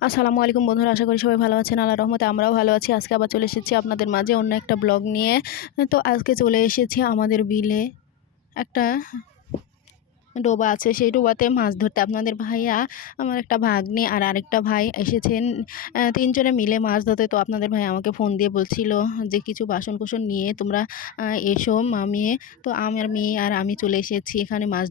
আসসালামু আলাইকুম বন্ধুরা, আশা করি সবাই ভালো আছেন আল্লাহ রহমতে আমরাও ভালো আছি। আজকে আবার চলে এসেছি আপনাদের মাঝে অন্য একটা ব্লগ নিয়ে। তো আজকে চলে এসেছি আমাদের বিলে একটা ডোবা আছে, সেই ডোবাতে মাছ ধরতে। আপনাদের ভাইয়া আমার একটা ভাগ্নে আর আরেকটা ভাই এসেছেন তিনজনে মিলে মাছ ধরতে। তো আপনাদের ভাই আমাকে ফোন দিয়ে বলছিল যে, কিছু বাসন কোসন নিয়ে তোমরা এসো মামিয়ে তো আমার মেয়ে আর আমি চলে এসেছি এখানে মাছ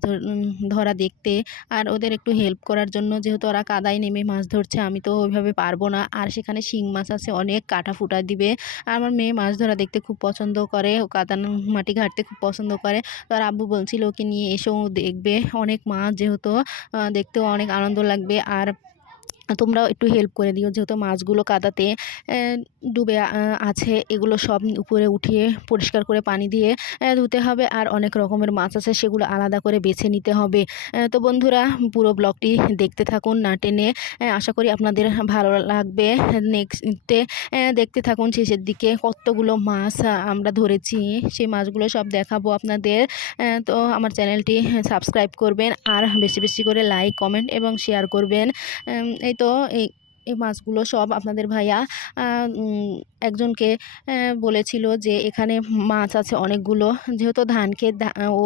ধর দেখতে। আর ওদের একটু হেল্প করার জন্য যেহেতু ওরা কাদায় নেমে মাছ ধরছে, আমি তো ওইভাবে পারব না। আর সেখানে শিং মাছ আছে, অনেক কাটা ফুটা দিবে। আর আমার মেয়ে মাছ ধরা দেখতে খুব পছন্দ করে কাদা মাটি ঘাটতে খুব পছন্দ করে। তো আর আব্বু বলছিল ওকে নিয়ে এসো ও দেখবে। অনেক মাছ যেহেতু দেখতেও অনেক আনন্দ লাগবে। আর তোমরাও একটু হেল্প করে দিও। যেহেতু মাছগুলো কাদাতে ডুবে আছে, এগুলো সব উপরে উঠিয়ে পরিষ্কার করে পানি দিয়ে ধুতে হবে। আর অনেক রকমের মাছ আছে, সেগুলো আলাদা করে বেছে নিতে হবে। তো বন্ধুরা, পুরো ব্লগটি দেখতে থাকুন না টেনে। আশা করি আপনাদের ভালো লাগবে। নেক্সটে দেখতে থাকুন শেষের দিকে কতগুলো মাছ আমরা ধরেছি। সেই মাছগুলো সব দেখাবো আপনাদের। তো আমার চ্যানেলটি সাবস্ক্রাইব করবেন আর বেশি বেশি করে লাইক কমেন্ট এবং শেয়ার করবেন। এই তো এই এই মাছগুলো সব আপনাদের ভাইয়া একজনকে বলেছিল যে এখানে মাছ আছে অনেকগুলো। যেহেতু ধান ক্ষেত ও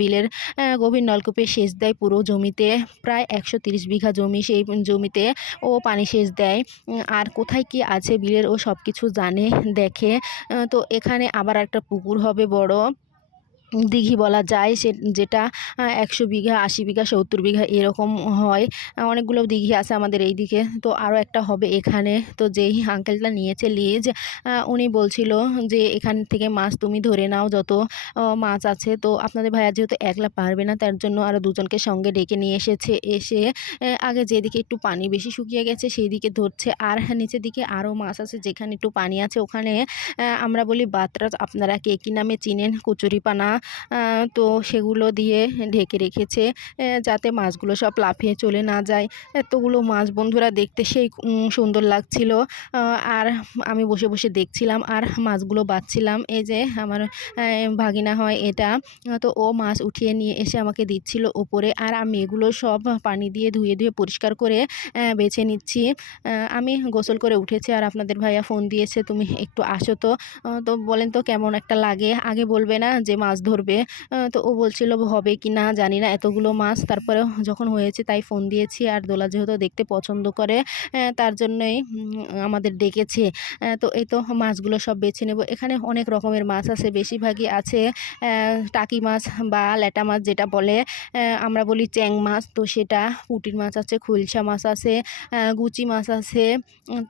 বিলের গভীর নলকূপে সেচ দেয় পুরো জমিতে, প্রায় একশো বিঘা জমি সেই জমিতে ও পানি সেচ দেয়। আর কোথায় কি আছে বিলের ও সব কিছু জানে, দেখে। তো এখানে আবার একটা পুকুর হবে বড়। দিঘি বলা যায়, সে, যেটা একশো বিঘা, আশি বিঘা, সত্তর বিঘা এরকম হয়। অনেকগুলো দিঘি আছে আমাদের এই দিকে তো আরও একটা হবে এখানে। তো যেই আঙ্কেলটা নিয়েছে লিজ উনি বলছিল যে, এখান থেকে মাছ তুমি ধরে নাও যত মাছ আছে। তো আপনাদের ভাইয়া যেহেতু একলা পারবে না, তার জন্য আরও দুজনকে সঙ্গে ডেকে নিয়ে এসেছে। এসে আগে যেদিকে একটু পানি বেশি শুকিয়ে গেছে সেই দিকে ধরছে। আর নিচের দিকে আরও মাছ আছে, যেখানে একটু পানি আছে, ওখানে আমরা বলি বাতরাজ। আপনারা কে কী নামে চিনেন? কচুরিপানা তো সেগুলো দিয়ে ঢেকে রেখেছে যাতে মাছগুলো সব লাফিয়ে চলে না যায়। এতগুলো মাছ বন্ধুরা দেখতে সেই সুন্দর লাগছিল। আর আমি বসে বসে দেখছিলাম, আর মাছগুলো বাঁচছিলাম। এই যে আমার ভাগিনা হয় এটা, তো ও মাছ উঠিয়ে নিয়ে এসে আমাকে দিচ্ছিল ওপরে। আর আমি এগুলো সব পানি দিয়ে ধুয়ে ধুয়ে পরিষ্কার করে বেছে নিচ্ছি। আমি গোসল করে উঠেছি, আর আপনাদের ভাইয়া ফোন দিয়েছে, তুমি একটু আসো তো। তো বলেন তো কেমন একটা লাগে? আগে বলবে না যে মাছ ধরবে। তো ও বলছিল, হবে কি না জানি না, এতগুলো মাছ তারপরে যখন হয়েছে তাই ফোন দিয়েছি আর দোলা যেহেতু দেখতে পছন্দ করে তার জন্যই আমাদের ডেকেছে। তো এই তো মাছগুলো সব বেছে নেব। এখানে অনেক রকমের মাছ আছে, বেশিরভাগই আছে টাকি মাছ বা ল্যাটা মাছ যেটা বলে আমরা বলি চ্যাং মাছ, তো সেটা পুঁটির মাছ আছে, খুলসা মাছ আছে গুচি মাছ আছে,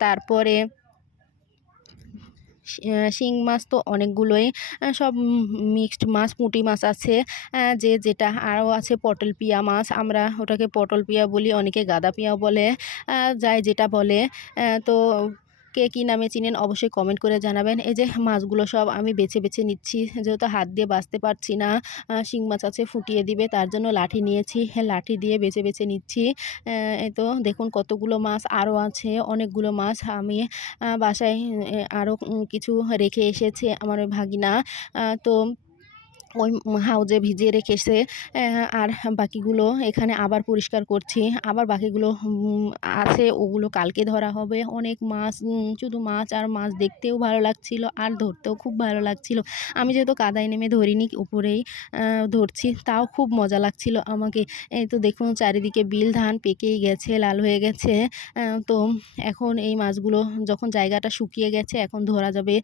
তারপরে শি- মাছ তো অনেকগুলোই সব মিক্সড মাছ, পুঁটি মাছ আছে যে যেটা আরও আছে পটল পিয়া মাছ, আমরা ওটাকে পটল পিয়া বলি, অনেকে গাদা পিয়া বলে যায় যেটা বলে তো কে কী নামে চিনেন অবশ্যই কমেন্ট করে জানাবেন। এই যে মাছগুলো সব আমি বেছে বেছে নিচ্ছি, যেহেতু হাত দিয়ে বাঁচতে পারছি না শিং মাছ আছে ফুটিয়ে দিবে, তার জন্য লাঠি নিয়েছি, লাঠি দিয়ে বেছে বেছে নিচ্ছি। এ তো দেখুন কতগুলো মাছ আরও আছে, অনেকগুলো মাছ আমি বাসায় আরও কিছু রেখে এসেছে আমার ভাগিনা। তো ওই হাউজে ভিজিয়ে রেখেছে আর বাকিগুলো এখানে আবার পরিষ্কার করছি। আবার বাকিগুলো আছে, ওগুলো কালকে ধরা হবে। অনেক মাছ শুধু মাছ আর মাছ দেখতেও ভালো লাগছিল আর ধরতেও খুব ভালো লাগছিল। আমি যেহেতু কাদায় নেমে ধরিনি উপরেই ধরছি, তাও খুব মজা লাগছিল আমাকে। এই তো দেখুন চারিদিকে বিল, ধান পেকেই গেছে, লাল হয়ে গেছে। তো এখন এই মাছগুলো যখন জায়গাটা শুকিয়ে গেছে, এখন ধরা যাবে।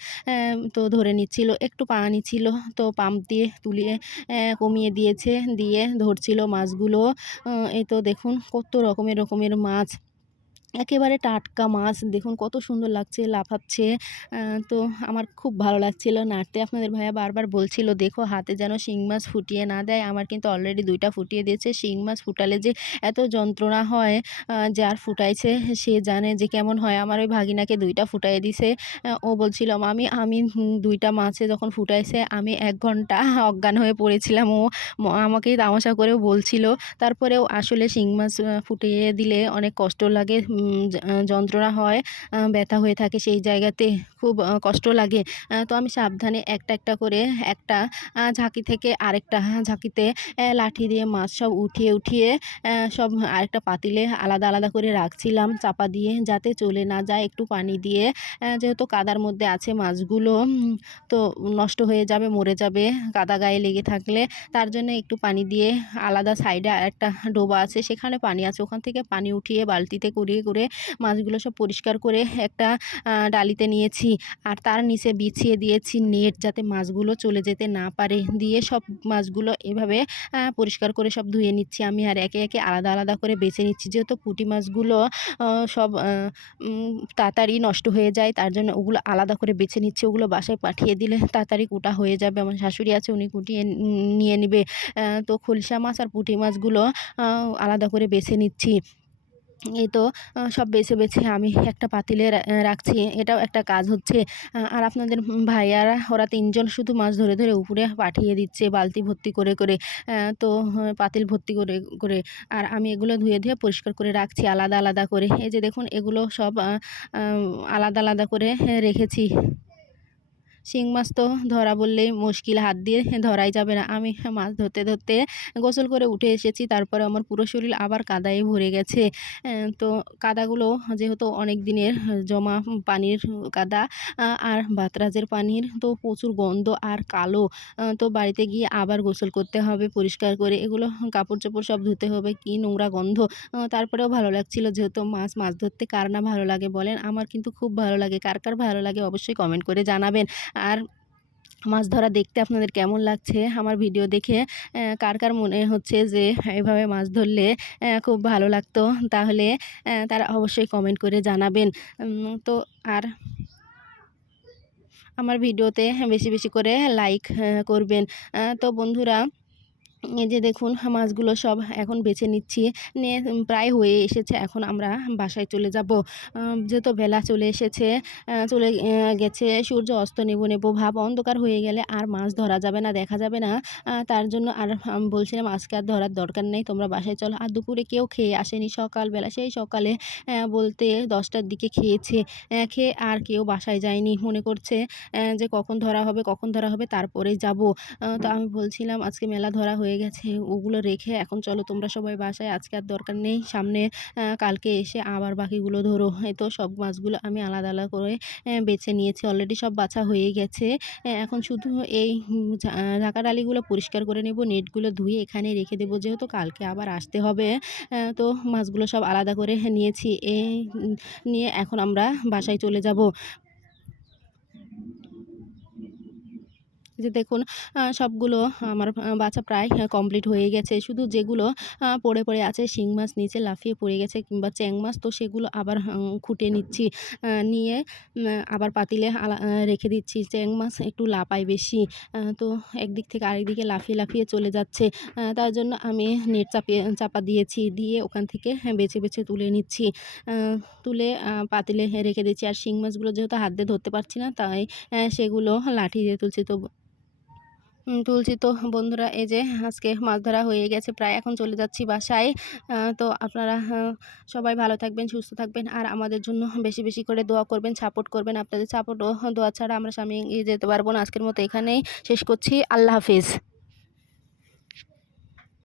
তো ধরে নিচ্ছিল, একটু পানি ছিল, তো পাম্প দিয়ে তুলিয়ে কমিয়ে দিয়েছে দিয়ে ধরছিল মাছগুলো। এই তো দেখুন কত রকমের রকমের মাছ। একেবারে টাটকা মাছ। দেখুন কত সুন্দর লাগছে লাফাচ্ছে। তো আমার খুব ভালো লাগছিল নাড়তে। আপনাদের ভাইয়া বারবার বলছিল দেখো হাতে যেন শিং মাছ ফুটিয়ে না দেয়। আমার কিন্তু অলরেডি দুইটা ফুটিয়ে দিয়েছে। শিং মাছ ফুটালে যে এত যন্ত্রণা হয় আহ, যার ফুটাইছে সে জানে যে কেমন হয়। আমার ওই ভাগিনাকে দুইটা ফুটাই দিছে। ও বলছিল আমি আমি দুইটা মাছে যখন ফুটাইছে আমি এক ঘণ্টা অজ্ঞান হয়ে পড়েছিলাম। ও আমাকেই তামাশা করেও বলছিল। তারপরেও আসলে শিং মাছ ফুটিয়ে দিলে অনেক কষ্ট লাগে। য- যন্ত্রণা হয় ব্যথা হয়ে থাকে সেই জায়গাতে খুব কষ্ট লাগে। তো আমি সাবধানে একটা একটা করে একটা ঝাঁকি থেকে আরেকটা ঝাঁকিতে লাঠি দিয়ে মাছ সব উঠিয়ে উঠিয়ে সব আরেকটা পাতিলে আলাদা আলাদা করে রাখছিলাম, চাপা দিয়ে যাতে চলে না যায়। একটু পানি দিয়ে যেহেতু কাদার মধ্যে আছে মাছগুলো তো নষ্ট হয়ে যাবে, মরে যাবে, কাদা গায়ে লেগে থাকলে। তার জন্য একটু পানি দিয়ে আলাদা সাইডে একটা ডোবা আছে, সেখানে পানি আছে। ওখান থেকে পানি উঠিয়ে বালতিতে করিয়ে করে মাছগুলো সব পরিষ্কার করে একটা ডালিতে নিয়েছি। আর তার নিচে বিছিয়ে দিয়েছি নেট যাতে মাছগুলো চলে যেতে না পারে। দিয়ে সব মাছগুলো এভাবে পরিষ্কার করে সব ধুয়ে নিচ্ছি আমি। আর একে একে আলাদা আলাদা করে বেছে নিচ্ছি। যেহেতু পুঁটি মাছগুলো সব তাড়াতাড়ি নষ্ট হয়ে যায়, তার জন্য ওগুলো আলাদা করে বেছে নিচ্ছি। ওগুলো বাসায় পাঠিয়ে দিলে তাড়াতাড়ি কুটা হয়ে যাবে। আমার শাশুড়ি আছে, উনি কুটিয়ে নিয়ে নেবে। তো খলসা মাছ আর পুঁটি মাছগুলো আলাদা করে বেছে নিচ্ছি। এই তো সব বেছে বেছে আমি একটা পাতিলে রাখছি। এটাও একটা কাজ হচ্ছে। আর আপনাদের ভাইয়ারা, ওরা তিনজন শুধু মাছ ধরে ধরে উপরে পাঠিয়ে দিচ্ছে, বালতি ভর্তি করে করে। তো পাতিল ভর্তি করে করে। আর আমি এগুলো ধুয়ে ধুয়ে পরিষ্কার করে রাখছি, আলাদা আলাদা করে। এই যে দেখুন, এগুলো সব আলাদা আলাদা করে রেখেছি। শিং মাছ তো ধরা বললেই মুশকিল, হাত দিয়ে ধরাই যাবে না। আমি মাছ ধরতে ধরতে গোসল করে উঠে এসেছি, তারপরে আমার পুরো শরীর আবার কাদায় ভরে গেছে। তো কাদাগুলো যেহেতু অনেক দিনের জমা পানির কাদা আর বাতরাজের পানির তো প্রচুর গন্ধ আর কালো তো বাড়িতে গিয়ে আবার গোসল করতে হবে, পরিষ্কার করে এগুলো কাপড় চোপড় সব ধুতে হবে, কি নোংরা গন্ধ। তারপরেও ভালো লাগছিল যেহেতু মাছ মাছ ধরতে কার না ভালো লাগে বলেন? আমার কিন্তু খুব ভালো লাগে, কার কার ভালো লাগে অবশ্যই কমেন্ট করে জানাবেন। আর মাছ ধরা দেখতে আপনাদের কেমন লাগছে? আমার ভিডিও দেখে কার কার মনে হচ্ছে যে, এভাবে মাছ ধরলে খুব ভালো লাগতো? তাহলে তারা অবশ্যই কমেন্ট করে জানাবেন। তো আর আমার ভিডিওতে বেশি বেশি করে লাইক করবেন। তো বন্ধুরা এই যে দেখুন, মাছগুলো সব এখন বেছে নিচ্ছি। নিয়ে প্রায় হয়ে এসেছে, এখন আমরা বাসায় চলে যাব। যেহেতু বেলা চলে এসেছে চলে গেছে, সূর্য অস্ত নেব নেব, ভাব অন্ধকার হয়ে গেলে আর মাছ ধরা যাবে না, দেখা যাবে না। তার জন্য আর বলছিলাম, আজকে আর ধরার দরকার নেই, তোমরা বাসায় চলো। আর দুপুরে কেউ খেয়ে আসেনি, সকালবেলা, সেই সকালে বলতে দশটার দিকে খেয়েছে। খেয়ে আর কেউ বাসায় যায়নি, মনে করছে যে কখন ধরা হবে, কখন ধরা হবে, তারপরেই যাব। তো আমি বলছিলাম, আজকে মেলা ধরা হয়ে গেছে, ওগুলো রেখে এখন চলো তোমরা সবাই বাসায়, আজকে আর দরকার নেই। সামনে কালকে এসে আবার বাকিগুলো ধরো। এই তো সব মাছগুলো আমি আলাদা আলাদা করে বেছে নিয়েছি। অলরেডি সব বাছা হয়ে গেছে। এখন শুধু এই ঢাকা ডালিগুলো পরিষ্কার করে নেব। নেটগুলো ধুয়ে এখানে রেখে দেবো, যেহেতু কালকে আবার আসতে হবে। তো মাছগুলো সব আলাদা করে নিয়েছি। এই, নিয়ে এখন আমরা বাসায় চলে যাব। যে দেখুন সবগুলো আমার বাছা প্রায় কমপ্লিট হয়ে গেছে। শুধু যেগুলো পড়ে পড়ে আছে, শিং মাছ নিচে লাফিয়ে পড়ে গেছে কিংবা চ্যাং মাছ, তো সেগুলো আবার খুঁটে নিচ্ছি। নিয়ে আবার পাতিলে রেখে দিচ্ছি। চ্যাং মাছ একটু লাপায় বেশি তো একদিক থেকে আরেক দিকে লাফিয়ে লাফিয়ে চলে যাচ্ছে। তার জন্য আমি নেট চাপিয়ে, চাপা দিয়েছি। দিয়ে ওখান থেকে বেছে বেছে তুলে নিচ্ছি। তুলে পাতিলে রেখে দিচ্ছি। আর শিং মাছগুলো যেহেতু হাত দিয়ে ধরতে পারছি না, তাই সেগুলো লাঠি দিয়ে তুলছি। তো তুলছি। তো বন্ধুরা, এই যে আজকে মাছ ধরা হয়ে গেছে, প্রায় এখন চলে যাচ্ছি বাসায়। তো আপনারা সবাই ভালো থাকবেন, সুস্থ থাকবেন। আর আমাদের জন্য বেশি বেশি করে দোয়া করবেন সাপোর্ট করবেন। আপনাদের সাপোর্ট ও দোয়া ছাড়া আমরা স্বামী যেতে পারব না। আজকের মতো এখানেই শেষ করছি। আল্লাহ হাফিজ।